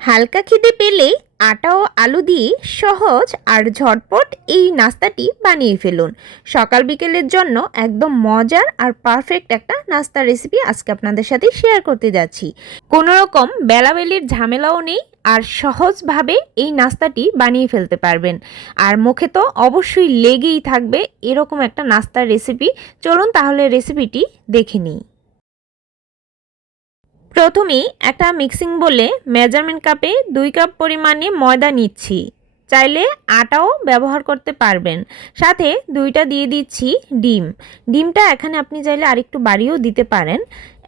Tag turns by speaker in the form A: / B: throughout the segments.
A: হালকা খিদে পেলেই আটা ও আলু দিয়ে সহজ আর ঝটপট এই নাস্তাটি বানিয়ে ফেলুন। সকাল বিকেলের জন্য একদম মজার আর পারফেক্ট একটা নাস্তার রেসিপি আজকে আপনাদের সাথে শেয়ার করতে যাচ্ছি। কোনো রকম বেলাবেলির ঝামেলাও নেই আর সহজভাবে এই নাস্তাটি বানিয়ে ফেলতে পারবেন। আর মুখে তো অবশ্যই লেগেই থাকবে এরকম একটা নাস্তার রেসিপি চলুন তাহলে রেসিপিটি দেখে নিই। প্রথমেই একটা মিক্সিং বলে মেজারমেন্ট কাপে দুই কাপ পরিমাণে ময়দা নিচ্ছি। চাইলে আটাও ব্যবহার করতে পারবেন। সাথে দুইটা দিয়ে দিচ্ছি ডিম। ডিমটা এখানে আপনি চাইলে আরেকটু বাড়িয়েও দিতে পারেন।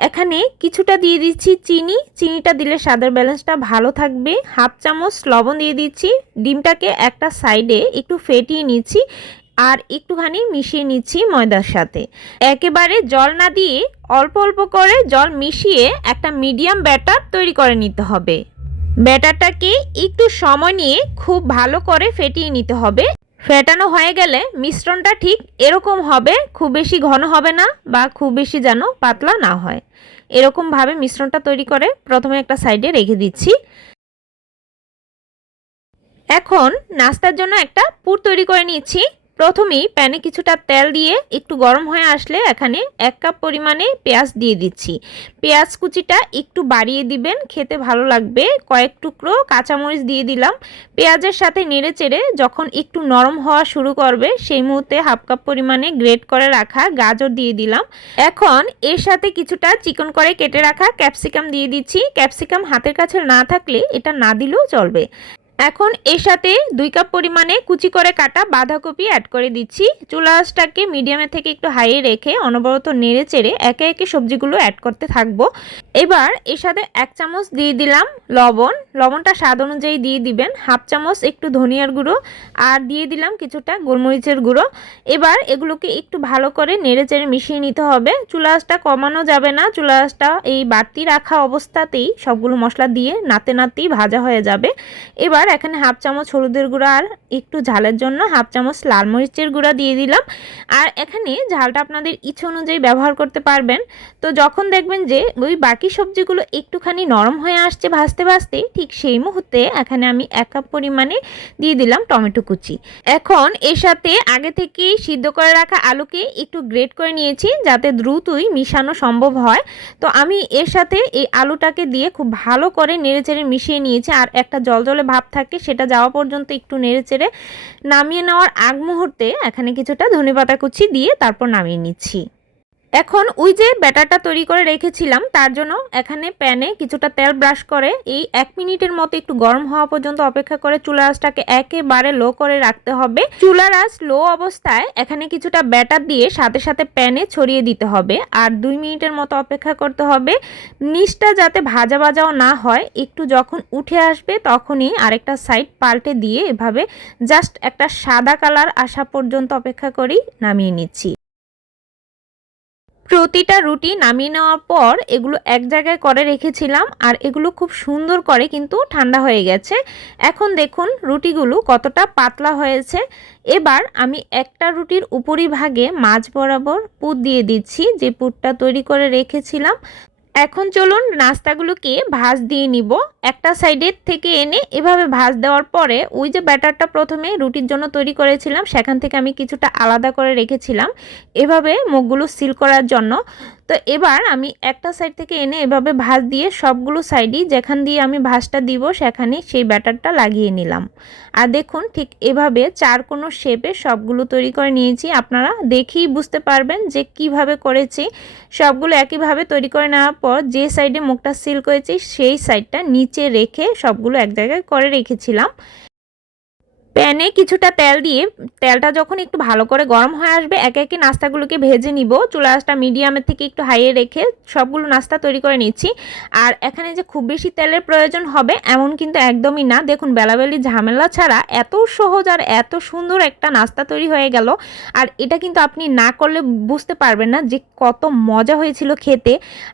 A: এখানে কিছুটা দিয়ে দিচ্ছি চিনি। চিনিটা দিলে স্বাদের ব্যালেন্সটা ভালো থাকবে। হাফ চামচ লবণ দিয়ে দিচ্ছি। ডিমটাকে একটা সাইডে একটু ফেটিয়ে নিচ্ছি আর একটুখানি মিশিয়ে নিচ্ছি ময়দার সাথে। একেবারে জল না দিয়ে অল্প অল্প করে জল মিশিয়ে একটা মিডিয়াম ব্যাটার তৈরি করে নিতে হবে। ব্যাটারটাকে একটু সময় নিয়ে খুব ভালো করে ফেটিয়ে নিতে হবে। ফেটানো হয়ে গেলে মিশ্রণটা ঠিক এরকম হবে, খুব বেশি ঘন হবে না বা খুব বেশি যেন পাতলা না হয়। এরকমভাবে মিশ্রণটা তৈরি করে প্রথমে একটা সাইডে রেখে দিচ্ছি। এখন নাস্তার জন্য একটা পুর তৈরি করে নিচ্ছি। প্রথমেই প্যানে কিছুটা তেল দিয়ে একটু গরম হয়ে আসলে এখানে এক কাপ পরিমাণে পেঁয়াজ দিয়ে দিচ্ছি। পেঁয়াজ কুচিটা একটু বাড়িয়ে দিবেন, খেতে ভালো লাগবে। কয়েক টুকরো কাঁচামরিচ দিয়ে দিলাম। পেঁয়াজের সাথে নেড়ে চেড়ে যখন একটু নরম হওয়া শুরু করবে, সেই মুহূর্তে হাফ কাপ পরিমাণে গ্রেট করে রাখা গাজর দিয়ে দিলাম। এখন এর সাথে কিছুটা চিকন করে কেটে রাখা ক্যাপসিকাম দিয়ে দিচ্ছি। ক্যাপসিকাম হাতের কাছে না থাকলে এটা না দিলেও চলবে। এখন এর সাথে দুই কাপ পরিমাণে কুচি করে কাটা বাঁধাকপি অ্যাড করে দিচ্ছি। চুলাসটাকে মিডিয়ামে থেকে একটু হাইয়ে রেখে অনবরত নেড়ে চেড়ে একে একে সবজিগুলো অ্যাড করতে থাকব। এবার এর সাথে এক চামচ দিয়ে দিলাম লবণ। লবণটা স্বাদ অনুযায়ী দিয়ে দিবেন। হাফ চামচ একটু ধনিয়ার গুঁড়ো আর দিয়ে দিলাম কিছুটা গোলমরিচের গুঁড়ো। এবার এগুলোকে একটু ভালো করে নেড়ে চেড়ে মিশিয়ে নিতে হবে। চুলাসটা কমানো যাবে না। চুলাসটা এই বাড়তি রাখা অবস্থাতেই সবগুলো মশলা দিয়ে নাতে নাতেই ভাজা হয়ে যাবে। এবার এখানে হাফ চামচ হলুদের গুঁড়া আর একটু ঝালের জন্য হাফ চামচ লাল মরিচের গুঁড়া দিয়ে দিলাম। আর এখানে ঝালটা আপনাদের ইচ্ছে অনুযায়ী ব্যবহার করতে পারবেন। তো যখন দেখবেন যে ওই বাকি সবজিগুলো একটুখানি নরম হয়ে আসছে ভাজতে ভাজতে, ঠিক সেই মুহূর্তে এখানে আমি এক কাপ পরিমাণে দিয়ে দিলাম টমেটো কুচি। এখন এর সাথে আগে থেকে সিদ্ধ করে রাখা আলুকে একটু গ্রেট করে নিয়েছি যাতে দ্রুতই মিশানো সম্ভব হয়। তো আমি এর সাথে এই আলুটাকে দিয়ে খুব ভালো করে নেড়েচেড়ে মিশিয়ে নিয়েছি আর একটা জল জলে ভাব থাকে, সেটা যাওয়া পর্যন্ত একটু নেড়ে চেড়ে নামিয়ে নেওয়ার আগ মুহূর্তে এখানে কিছুটা ধনেপাতা কুচি দিয়ে তারপর নামিয়ে নিচ্ছি। এখন ওই যে ব্যাটারটা তৈরি করে রেখেছিলাম, তার জন্য এখানে প্যানে কিছুটা তেল ব্রাশ করে এই এক মিনিটের মতো একটু গরম হওয়া পর্যন্ত অপেক্ষা করে চুলা আঁচটাকে একেবারে লো করে রাখতে হবে। চুলার আঁচ লো অবস্থায় এখানে কিছুটা ব্যাটার দিয়ে সাথে সাথে প্যানে ছড়িয়ে দিতে হবে আর দুই মিনিটের মতো অপেক্ষা করতে হবে। নিচটা যাতে ভাজা ভাজাও না হয়, একটু যখন উঠে আসবে তখনই আরেকটা সাইড পাল্টে দিয়ে এভাবে জাস্ট একটা সাদা কালার আসা পর্যন্ত অপেক্ষা করেই নামিয়ে নিচ্ছি। প্রতিটা রুটি নামিয়ে নেওয়ার পর এগুলো এক জায়গায় করে রেখেছিলাম আর এগুলো খুব সুন্দর করে কিন্তু ঠান্ডা হয়ে গেছে। এখন দেখুন রুটিগুলো কতটা পাতলা হয়েছে। এবার আমি একটা রুটির উপরিভাগে মাছ বরাবর পুর দিয়ে দিচ্ছি, যে পুরটা তৈরি করে রেখেছিলাম। এখন চলুন নাস্তাগুলোকে ভাজ দিয়ে নিব। একটা সাইডের থেকে এনে এভাবে ভাজ দেওয়ার পরে ওই যে ব্যাটারটা প্রথমে রুটির জন্য তৈরি করেছিলাম, সেখান থেকে আমি কিছুটা আলাদা করে রেখেছিলাম। এভাবে মুখগুলো সিল করার জন্য তো এবার আমি একটা সাইড থেকে এনে এভাবে ভাজ দিয়ে সবগুলো সাইডই যেখান দিয়ে আমি ভাজটা দিব সেখানে সেই ব্যাটারটা লাগিয়ে নিলাম। আর দেখুন, ঠিক এভাবে চার কোনো শেপে সবগুলো তৈরি করে নিয়েছি। আপনারা দেখেই বুঝতে পারবেন যে কীভাবে করেছি। সবগুলো একইভাবে তৈরি করে নেওয়ার পর যে সাইডে মুখটা সিল করেছি, সেই সাইডটা নিচে রেখে সবগুলো এক জায়গায় করে রেখেছিলাম। প্যানে কিছুটা তেল দিয়ে, তেলটা যখন একটু ভালো করে গরম হয়ে আসবে, একে একে নাস্তাগুলোকে ভেজে নিব। চুলাটা মিডিয়ামের থেকে একটু হাইয়ে রেখে সবগুলো নাস্তা তৈরি করে নিচ্ছি। আর এখানে যে খুব বেশি তেলের প্রয়োজন হবে, এমন কিন্তু একদমই না। দেখুন, বেলাবেলি ঝামেলা ছাড়া এত সহজ আর এত সুন্দর একটা নাস্তা তৈরি হয়ে গেল। আর এটা কিন্তু আপনি না করলে বুঝতে পারবেন না যে কত মজা হয়েছিল খেতে।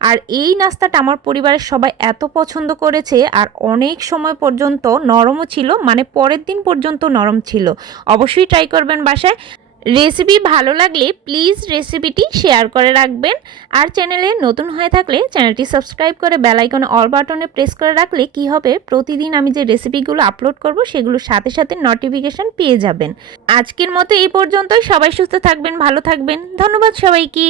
A: আর এই নাস্তাটা আমার পরিবারের সবাই এত পছন্দ করেছে, আর অনেক সময় পর্যন্ত নরমও ছিল। মানে পরের দিন পর্যন্ত নরম ছিল। অবশ্যই ট্রাই করবেন বাসায়। রেসিপি ভালো লাগলে প্লিজ রেসিপিটি শেয়ার করে রাখবেন। আর চ্যানেলে নতুন হয়ে থাকলে চ্যানেলটি সাবস্ক্রাইব করে বেল আইকনে অল বাটনে প্রেস করে রাখলে কি হবে? প্রতিদিন আমি যে রেসিপিগুলো আপলোড করব, সেগুলোর সাথে সাথে নোটিফিকেশন পেয়ে যাবেন। আজকের মতো এই পর্যন্তই। সবাই সুস্থ থাকবেন, ভালো থাকবেন। ধন্যবাদ সবাইকে।